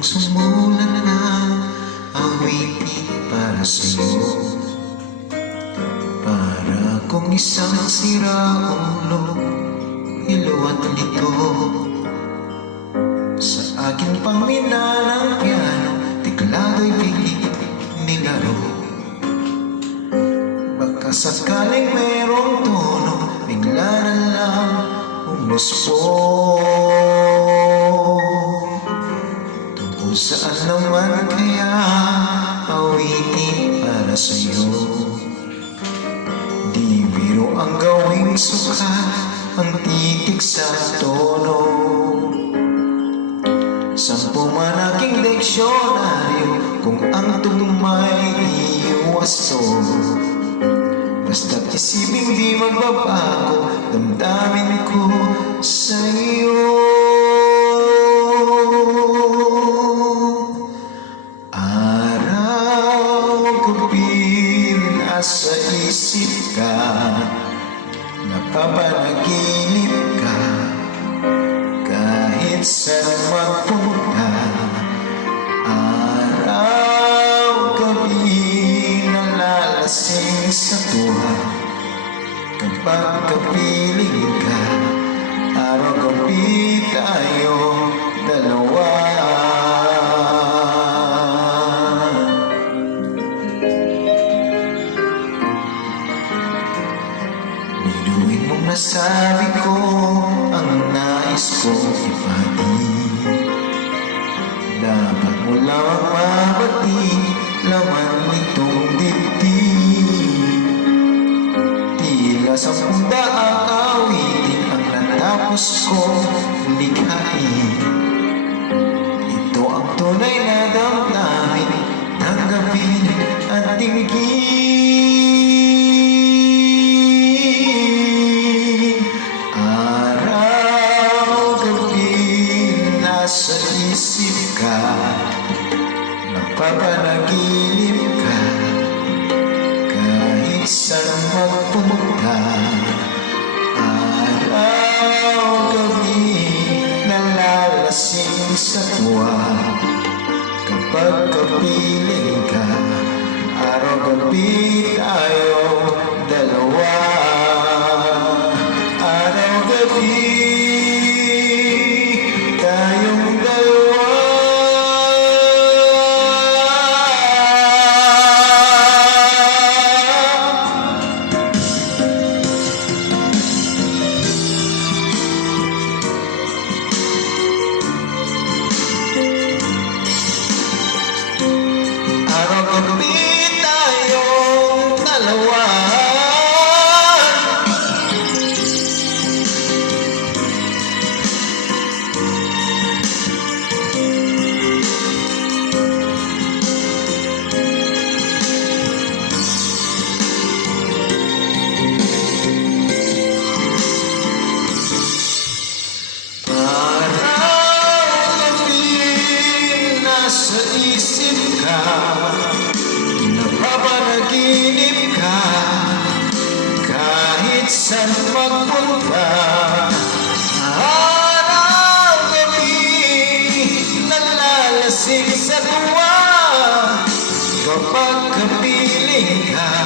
sumulat ng awitin para sa'yo. Para kung isang siraulo, hilo at lito. Sa aking pangmina ng piano, tiklado'y pilit nilaro. Baka sakaling merong tono, bigla na lang umuspo. Tungkol saan naman kaya awitin para sa'yo? Di biro ang gawing sukat, ang titig sa tono. 10 man aking deksyonaryo, kung ang tugma'y di wasto. Basta't isiping di magbabago, damdamin ko sa'yo. Araw-gabi nasa isip ka, napapanaginip ka, kahit saan magpunta. Araw-gabi nalalasing sa tuwa, kapag kapiling ka. Araw-gabi tayong dalawa. Biruin mong nasabi ko ang nais kong ipatid. Dapat mo lang mabati laman nitong dibdib. Tila 10 awitin ang natapos kong likhain. Ito ang tunay na damdamin, tanggapin at tingin. Araw-gabi nasa isip ka, napapanaginip ka, kahit saan magpunta. Araw-gabi nalalasing sa tuwa, kapag kapiling ka. Araw-gabi tayong dalawa. Araw-gabi tayong dalawa. Araw-gabi tayong dalawa. Araw-gabi nasa isip ka, napapanaginip ka, kahit saan magpunta. Araw-gabi nalalasing sa tuwa, kapag kapiling ka.